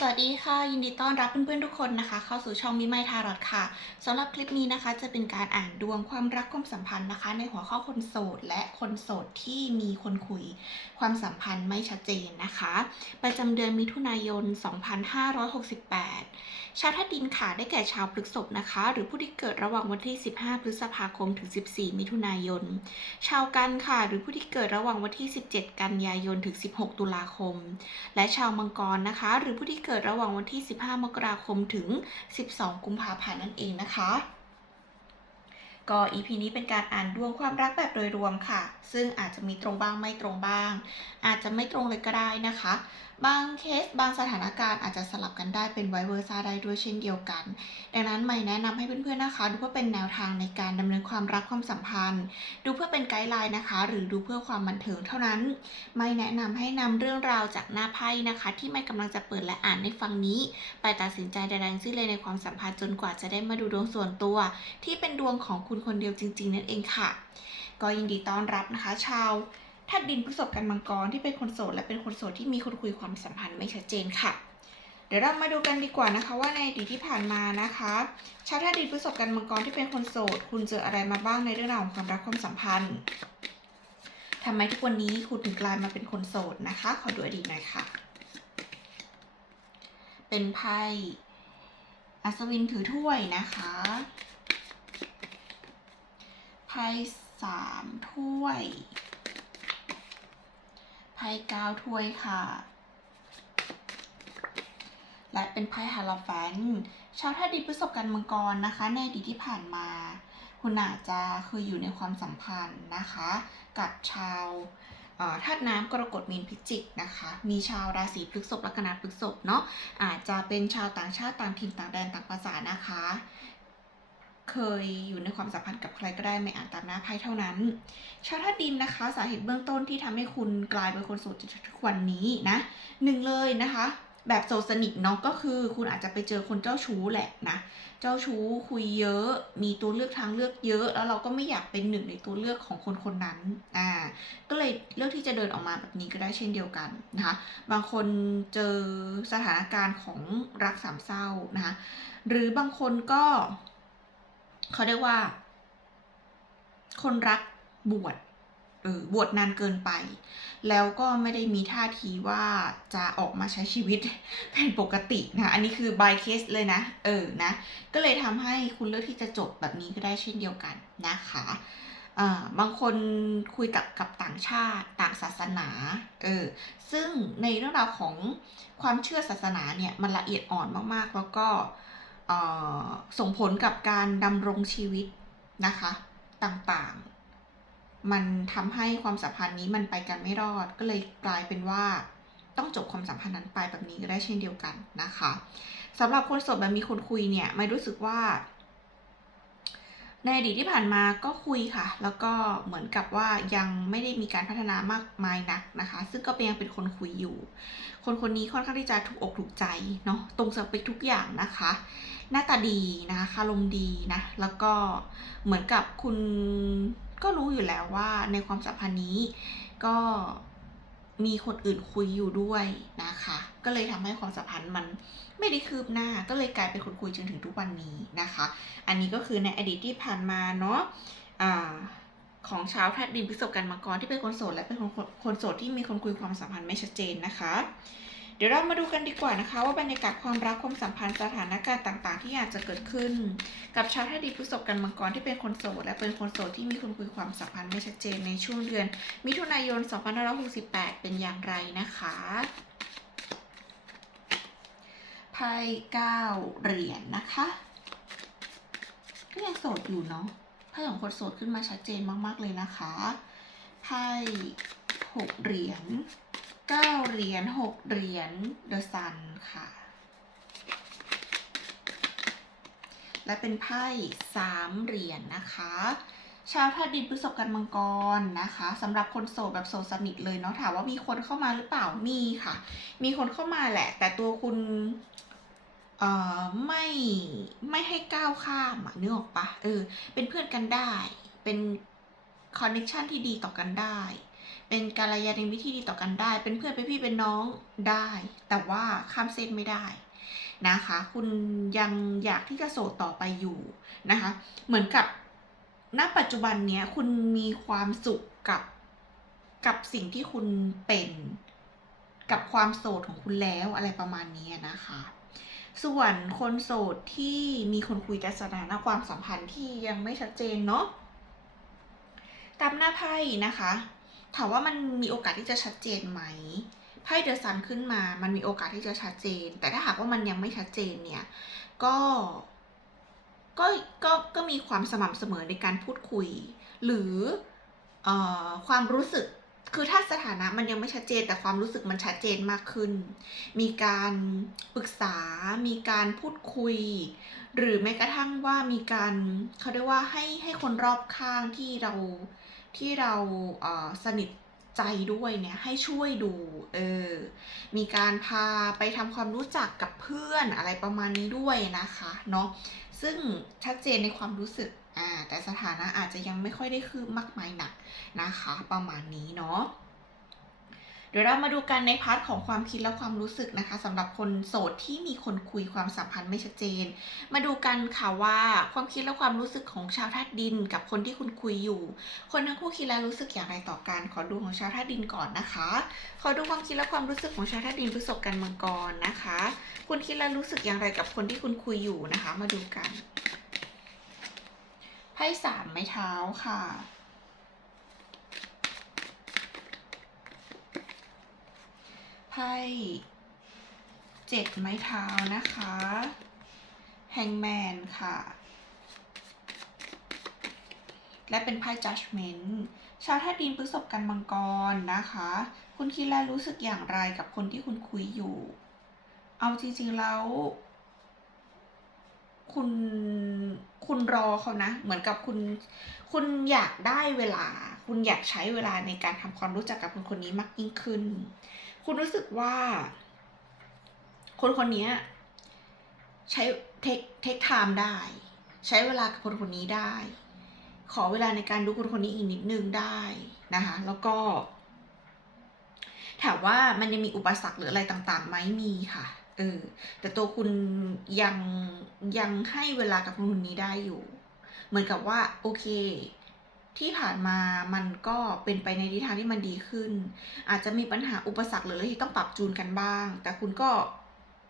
สวัสดีค่ะ ยินดีต้อนรับเพื่อนๆทุกคนนะคะ เข้าสู่ช่องมิไมทารอดค่ะสำหรับคลิปนี้นะคะ จะเป็นการอ่านดวงความรักความสัมพันธ์นะคะ ในหัวข้อคนโสด และคนโสดที่มีคนคุย ความสัมพันธ์ไม่ชัดเจนนะคะ ประจำเดือนมิถุนายน 2568 ชาวธาตุดินค่ะได้แก่ชาวพฤษภนะคะ หรือผู้ที่เกิดระหว่างวันที่ 15 พฤษภาคมถึง 14 มิถุนายน ชาวกันค่ะ หรือผู้ที่เกิดระหว่างวันที่ 17 กันยายนถึง 16 ตุลาคม และชาวมังกรนะคะ หรือผู้ที่เกิดระหว่างวันที่ 15 มกราคมถึง 12 กุมภาพันธ์นั่นเองนะคะก็ EP นี้เป็นการอ่านดวงความรักแบบโดยรวมค่ะ ซึ่งอาจจะมีตรงบ้างไม่ตรงบ้าง อาจจะไม่ตรงเลยก็ได้นะคะ บางเคสบางสถานการณ์อาจจะสลับกันได้เป็นไวเวอร์ซ่าได้ด้วยเช่นเดียวกัน ดังนั้นไม่แนะนำให้เพื่อนๆนะคะ ดูเพื่อเป็นแนวทางในการดำเนินความรักความสัมพันธ์ ดูเพื่อเป็นไกด์ไลน์นะคะ หรือดูเพื่อความบันเทิงเท่านั้น ไม่แนะนำให้นำเรื่องราวจากหน้าไพ่นะคะ ที่ไม่กำลังจะเปิดและอ่านในฟังนี้ ไปตัดสินใจใดๆทั้งเลยในความสัมพันธ์จนกว่าจะได้มาดูดวงส่วนตัว ที่เป็นดวงของคุณคนเดียวจริง ๆ นั่นเองค่ะ ก็ยินดีต้อนรับนะคะ ชาว ธาตุดินพฤษภกันมังกรที่เป็นคนโสดและเป็นคนโสดที่มีคนคุยความสัมพันธ์ไม่ชัดเจนค่ะ เดี๋ยวเรามาดูกันดีกว่านะคะ ว่าในอดีตที่ผ่านมานะคะชาวธาตุดินพฤษภกันมังกรที่เป็นคนโสด คุณเจออะไรมาบ้างในเรื่องราวของความรักความสัมพันธ์ทำไมทุกวันนี้คุณถึงกลายมาเป็นคนโสดนะคะ ขอดูอดีตหน่อยค่ะ เป็นไพ่อัศวินถือถ้วยนะคะไพ่สามถ้วย พ่เก้าถ้วยค่ะ และเป็นไพ่ฮาราแฟนต์ชาวธาตุดินพฤษภกันมังกรนะคะ ในอดีตที่ผ่านมา คุณอาจจะเคยอยู่ในความสัมพันธ์นะคะ กับชาวธาตุน้ำกรกฎมีนพิจิกนะคะ มีชาวราศีพฤษภลัคนาพฤษภเนาะอาจจะเป็นชาวต่างชาติต่างถิ่นต่างแดนต่างภาษานะคะ เคยอยู่ในความสัมพันธ์กับใครก็ได้ไม่อ่านตามหน้าไพ่เท่านั้น ชาวธาตุดินนะคะ สาเหตุเบื้องต้นที่ทำให้คุณกลายเป็นคนโสดจนถึงทุกวันนี้นะหนึ่งเลยนะคะ แบบโสดสนิทเนาะก็คือ คุณอาจจะไปเจอคนเจ้าชู้แหละนะเจ้าชู้คุยเยอะ มีตัวเลือกทางเลือกเยอะ แล้วเราก็ไม่อยากเป็นหนึ่งในตัวเลือกของคนคนนั้นอ่าก็เลยเลือกที่จะเดินออกมาแบบนี้ก็ได้เช่นเดียวกันนะคะบางคนเจอสถานการณ์ของรักสามเศร้านะคะหรือบางคนก็ เขาเรียกว่า คนรักบวชเออบวชนานเกินไป แล้วก็ไม่ได้มีท่าทีว่าจะออกมาใช้ชีวิตเป็นปกตินะอันนี้คือ by case เลยนะ เออนะ ก็เลยทำให้คุณเลือกที่จะจบแบบนี้ก็ได้เช่นเดียวกันนะคะอ่าบางคนคุยกับกับต่างชาติต่างศาสนาเออซึ่งในเรื่องราวของความเชื่อศาสนาเนี่ยมันละเอียดอ่อนมากๆ แล้วก็เส่งผลกับการดำรงชีวิตนะคะต่างๆ มันทำให้ความสัมพันธ์นี้มันไปกันไม่รอดก็เลยกลายเป็นว่าต้องจบความสัมพันธ์นั้นไปแบบนี้ก็ได้เช่นเดียวกันนะคะสำหรับคนโสดแบบมีคนคุยเนี่ยไม่รู้สึกว่า ในอดีตที่ผ่านมาก็คุยค่ะ แล้วก็เหมือนกับว่ายังไม่ได้มีการพัฒนามากมายนักนะคะ ซึ่งก็เป็นยังเป็นคนคุยอยู่ คนคนนี้ค่อนข้างที่จะถูกอกถูกใจเนาะตรงสเปคทุกอย่างนะคะ หน้าตาดีนะคะคารมดีนะแล้วก็เหมือนกับคุณก็รู้อยู่แล้วว่าในความสัมพันธ์นี้ก็มีคนอื่นคุยอยู่ด้วยนะคะ ก็เลยทำให้ความสัมพันธ์มันไม่ได้คืบหน้า ก็เลยกลายเป็นคนคุยจนถึงทุกวันนี้นะคะ อันนี้ก็คือในอดีตที่ผ่านมาเนาะอาของชาวธาตุดินพฤษภกันมังกรที่เป็นคนโสดและเป็นคนคนโสดที่มีคนคุยความสัมพันธ์ไม่ชัดเจนนะคะ เดี๋ยวเรามาดูกันดีกว่านะคะ ว่าบรรยากาศความรักความสัมพันธ์สถานการณ์ต่างๆ ที่อาจจะเกิดขึ้น กับชาวธาตุดินพฤษภกันมังกรที่เป็นคนโสดและเป็นคนโสดที่มีคนคุยความสัมพันธ์ไม่ชัดเจนในช่วงเดือน มิถุนายน 2568 เป็นอย่างไรนะคะ ไพ่เก้าเหรียญนะคะก็ยังโสดอยู่เนาะไพ่ของคนโสดขึ้นมาชัดเจนมากๆเลยนะคะไพ่หกเหรียญเก้าเหรียญหกเหรียญเดอะซันค่ะ และเป็นไพ่สามเหรียญนะคะ ชาวธาตุดินพฤษภกันมังกรนะคะสำหรับคนโสดแบบโสดสนิทเลยเนาะถามว่ามีคนเข้ามาหรือเปล่ามีค่ะ มีคนเข้ามาแหละ แต่ตัวคุณ เอ่อไม่ไม่ให้ก้าวข้ามอะนึกออกปะเออ เป็นเพื่อนกันได้ เป็นคอนเนคชันที่ดีต่อกันได้ เป็นการยาณมิตที่ดีต่อกันได้ เป็นเพื่อนเป็นพี่เป็นน้องได้ แต่ว่าข้ามเส้นไม่ได้นะคะ คุณยังอยากที่จะโสดต่อไปอยู่นะคะ เหมือนกับณปัจจุบันเนี้ยคุณมีความสุขกับกับสิ่งที่คุณเป็น กับความโสดของคุณแล้วอะไรประมาณนี้นะคะ ส่วนคนโสดที่มีคนคุยแต่สถานะความสัมพันธ์ที่ยังไม่ชัดเจนเนาะตามหน้าไพ่นะคะ ถามว่ามันมีโอกาสที่จะชัดเจนไหมไพ่เดอะซันขึ้นมา มันมีโอกาสที่จะชัดเจน แต่ถ้าหากว่ามันยังไม่ชัดเจนเนี่ย ก็ก็ก็ก็มีความสม่ำเสมอในการพูดคุย หรือออความรู้สึก คือถ้าสถานะมันยังไม่ชัดเจนแต่ความรู้สึกมันชัดเจนมากขึ้น มีการปรึกษา มีการพูดคุย หรือแม้กระทั่งว่ามีการเขาเรียกว่าให้ให้คนรอบข้างที่เราที่เราเสนิทใจด้วยเนี่ยให้ช่วยดูเออมีการพาไปทำความรู้จักกับเพื่อนอะไรประมาณนี้ด้วยนะคะเนาะซึ่งชัดเจนในความรู้สึก อ่าแต่สถานะอาจจะยังไม่ค่อยได้คืบมากมายหนักนะคะ ประมาณนี้เนาะเดี๋ยวเรามาดูกันในพาร์ทของความคิดและความรู้สึกนะคะสำหรับคนโสดที่มีคนคุยความสัมพันธ์ไม่ชัดเจน มาดูกันค่ะว่าความคิดและความรู้สึกของชาวธาตุดิน กับคนที่คุณคุยอยู่ คนทั้งคู่คิดและรู้สึกอย่างไรต่อกันขอดูของชาวธาตุดินก่อนนะคะ ขอดูความคิดและความรู้สึกของชาวธาตุดินพฤษภกันมังกรนะคะ คุณคิดและรู้สึกอย่างไรกับคนที่คุณคุยอยู่นะคะ มาดูกัน ไพ่สามไม้เท้าค่ะ ไพ่เจ็ดไม้เท้านะคะ แฮงแมนค่ะ และเป็นไพ่ judgment ชาวธาตุดินพฤษภกันมังกรนะคะ คุณคิดและรู้สึกอย่างไรกับคนที่คุณคุยอยู่ เอาจริงๆแล้ว คุณ คุณรอเขานะ เหมือนกับคุณ คุณอยากได้เวลา คุณอยากใช้เวลาในการทำความรู้จักกับคนคนนี้มากยิ่งขึ้น คุณรู้สึกว่า คนคนนี้ใช้เทคเทคไทม์ได้ ใช้เวลากับคนคนนี้ได้ ขอเวลาในการดูคนคนนี้อีกนิดนึงได้นะคะ แล้วก็ถามว่ามันยังมีอุปสรรคหรืออะไรต่างๆไหมมีค่ะ เออ แต่ตัวคุณยังยังให้เวลากับคนนนี้ได้อยู่ เหมือนกับว่า โอเค ที่ผ่านมามันก็เป็นไปในทิศทางที่มันดีขึ้น อาจจะมีปัญหาอุปสรรคหรืออะไรที่ต้องปรับจูนกันบ้าง แต่คุณก็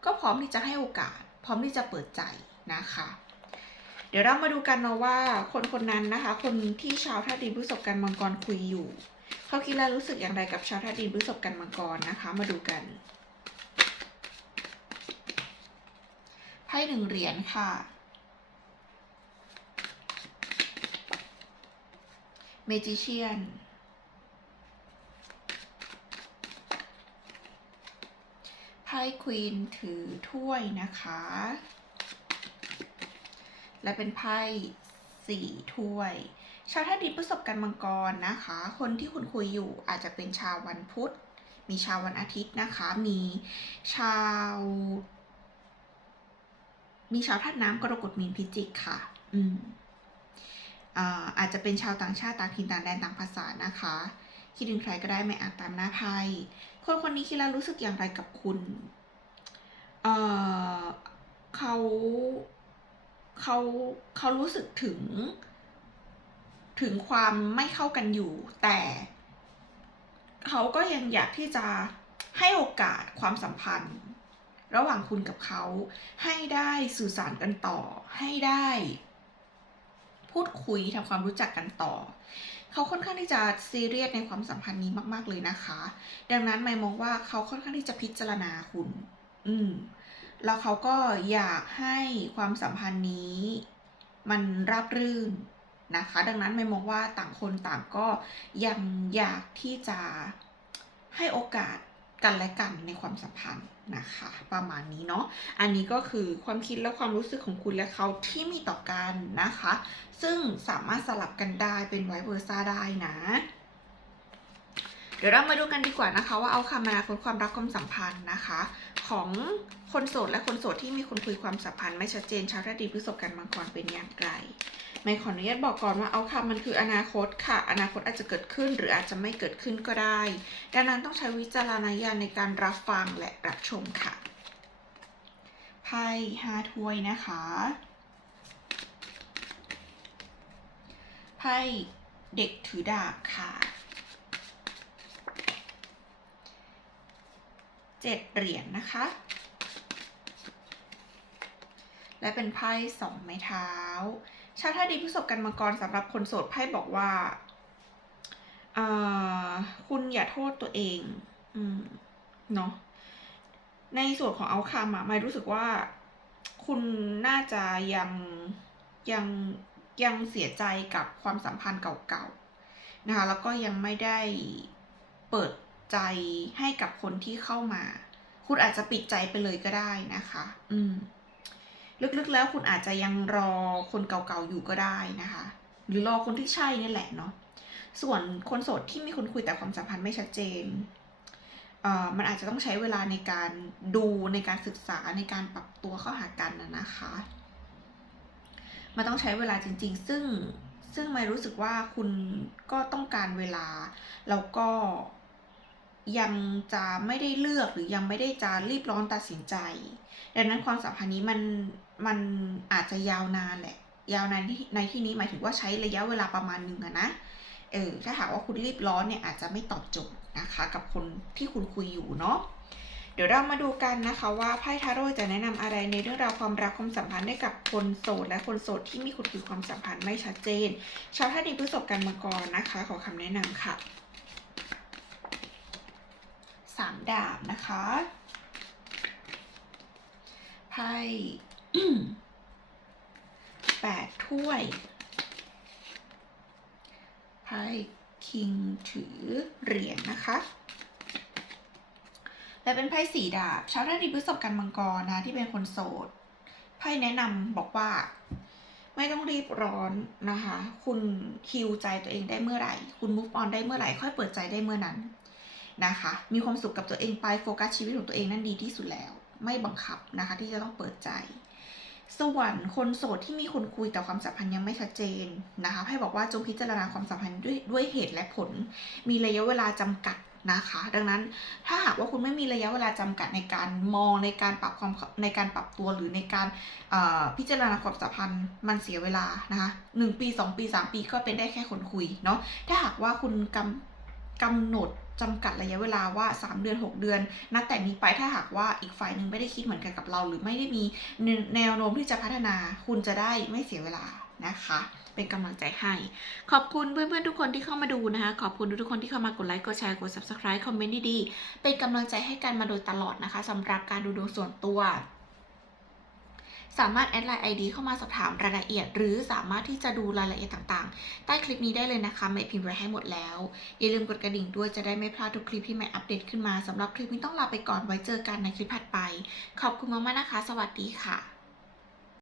ก็พร้อมที่จะให้โอกาส พร้อมที่จะเปิดใจนะคะ เดี๋ยวเรามาดูกันเนาะว่าคนคนนั้นนะคะ คนที่ชาวธาตุดินพฤษภกันมังกรคุยอยู่ เขาคิดและรู้สึกอย่างไรกับชาวธาตุดินพฤษภกันมังกรนะคะ มาดูกัน ไพ่หนึ่งเหรียญค่ะ เมจิเชียน ไพ่ควีนถือถ้วยนะคะ และเป็นไพ่สี่ถ้วย ชาวธาดินพฤษภกันมังกรนะคะ คนที่คุณคุยอยู่อาจจะเป็นชาววันพุธ มีชาววันอาทิตย์นะคะ มีชาว มีชาวธาตุน้ำกรกฎมีนพิจิกค่ะ อืมอ่าอาจจะเป็นชาวต่างชาติต่างถิ่นต่างแดนต่างภาษานะคะ คิดถึงใครก็ได้ไม่อ่านตามหน้าไพ่คนคนนี้คิดแล้วรู้สึกอย่างไรกับคุณเอ่อเขาเขาเขารู้สึกถึง ถึงความไม่เข้ากันอยู่ แต่เขาก็ยังอยากที่จะให้โอกาสความสัมพันธ์ ระหว่างคุณกับเขา ให้ได้สื่อสารกันต่อ ให้ได้ พูดคุยทำความรู้จักกันต่อ เขาค่อนข้างที่จะซีเรียสในความสัมพันธ์นี้มาก ๆเลยนะคะ ดังนั้นไม่มองว่าเขาค่อนข้างที่จะพิจารณาคุณ อืม แล้วเขาก็อยากให้ความสัมพันธ์นี้ มันราบรื่นนะคะ ดังนั้นไม่มองว่าต่างคนต่างก็ยังอยากที่จะให้โอกาสกันและกันในความสัมพันธ์ นะคะ ประมาณนี้เนาะอันนี้ก็คือความคิดและความรู้สึกของคุณและเขาที่มีต่อกันนะคะ ซึ่งสามารถสลับกันได้เป็นไวเวอร์ซ่าได้นะ เดี๋ยวเรามาดูกันดีกว่านะคะ ว่าเอาคำอนาคตความรักความสัมพันธ์นะคะ ของคนโสดและคนโสดที่มีคนคุยความสัมพันธ์ไม่ชัดเจนชาวราศีพฤษภกันมังกรเป็นอย่างไรไม่ขออนุญาตบอกก่อนว่าเอาคำมันคืออนาคตค่ะ อนาคตอาจจะเกิดขึ้นหรืออาจจะไม่เกิดขึ้นก็ได้ ดังนั้นต้องใช้วิจารณญาณในการรับฟังและรับชมค่ะไพ่ห้าถ้วยนะคะไพ่เด็กถือดาบค่ะ เจ็ดเหรียญนนะคะ และเป็นไพ่สองไม้เท้า ชาวท่าดีพฤษภกันมังกรสำหรับคนโสดไพ่บอกว่า คุณอย่าโทษตัวเองอเนาะ ในส่วนของเอาคำอะไม่รู้สึกว่า คุณน่าจะยังยังยังเสียใจกับความสัมพันธ์เก่าๆนะคะ แล้วก็ยังไม่ได้เปิด ใจให้กับคนที่เข้ามา คุณอาจจะปิดใจไปเลยก็ได้นะคะ อืม ลึกๆแล้วคุณอาจจะยังรอคนเก่าๆอยู่ก็ได้นะคะ หรือรอคนที่ใช่นี่แหละเนาะ ส่วนคนโสดที่มีคนคุยแต่ความสัมพันธ์ไม่ชัดเจนเอ่อมันอาจจะต้องใช้เวลาในการดูในการศึกษาในการปรับตัวเข้าหากันนะนะคะ มันต้องใช้เวลาจริง ๆ ซึ่งซึ่งไม่รู้สึกว่าคุณก็ต้องการเวลา แล้วก็ ยังจะไม่ได้เลือกหรือยังไม่ได้จะรีบร้อนตัดสินใจ ดังนั้นความสัมพันธ์นี้มันมันอาจจะยาวนานแหละ ยาวนานในที่นี้หมายถึงว่าใช้ระยะเวลาประมาณหนึ่งอะนะเออถ้าหากว่าคุณรีบร้อนเนี่ยอาจจะไม่ตอบโจทย์นะคะกับคนที่คุณคุยอยู่เนาะเดี๋ยวเรามาดูกันนะคะว่าไพ่ทาโร่จะแนะนำอะไรในเรื่องราวความรักความสัมพันธ์ให้กับคนโสด และคนโสดที่มีคนคุยความสัมพันธ์ไม่ชัดเจน ชาวท่าดีพฤษภกันมาก่อนนะคะ ขอคำแนะนำค่ะามดาบนะคะไพ่แปดถ้วยไพ่คิงถือเหรียญนะคะและเป็นไพ่สีดาบชาวราศีพฤษภกันมังกรนะที่เป็นคนโสดไพ่แนะนำบอกว่า ไม่ต้องรีบร้อนนะคะ คุณฮิวใจตัวเองได้เมื่อไหร่ คุณ move on ได้เมื่อไหร่ ค่อยเปิดใจได้เมื่อนั้น นะคะ มีความสุขกับตัวเองไปโฟกัสชีวิตของตัวเองนั่นดีที่สุดแล้ว ไม่บังคับนะคะ ที่จะต้องเปิดใจ ส่วนคนโสดที่มีคนคุยแต่ความสัมพันธ์ยังไม่ชัดเจนนะคะไพ่บอกว่าจงพิจารณาความสัมพันธ์ด้วยด้วยเหตุและผล มีระยะเวลาจำกัดนะคะ ดังนั้นถ้าหากว่าคุณไม่มีระยะเวลาจำกัดในการมองในการปรับความในการปรับตัวหรือในการพิจารณาความสัมพันธ์มันเสียเวลานะคะหนึ่งปีสองปีสามปีก็เป็นได้แค่คนคุยเนาะถ้าหากว่าคุณกำกำหนด จำกัดระยะเวลาว่า 3 เดือน 6 เดือนนับแต่นี้ไปถ้าหากว่าอีกฝ่ายหนึ่งไม่ได้คิดเหมือนกันกับเรา หรือไม่ได้มีแนวโน้มที่จะพัฒนา คุณจะได้ไม่เสียเวลานะคะ เป็นกำลังใจให้ ขอบคุณเพื่อนๆทุกคนที่เข้ามาดูนะคะ ขอบคุณทุกคนที่เข้ามากดไลค์ กดแชร์ กด subscribe คอมเมนต์ดีๆ เป็นกำลังใจให้กันมาโดยตลอดนะคะสำหรับการดูดวงส่วนตัว สามารถแอดไลน์ ID เข้ามาสอบถามรายละเอียด หรือสามารถที่จะดูรายละเอียดต่างๆ ใต้คลิปนี้ได้เลยนะคะไม่พิมพ์ไว้ให้หมดแล้ว อย่าลืมกดกระดิ่งด้วยจะได้ไม่พลาดทุกคลิปที่ไม่อัปเดตขึ้นมาสำหรับคลิปนี้ต้องลาไปก่อนไว้เจอกันในคลิปถัดไป ขอบคุณมากๆนะคะ สวัสดีค่ะ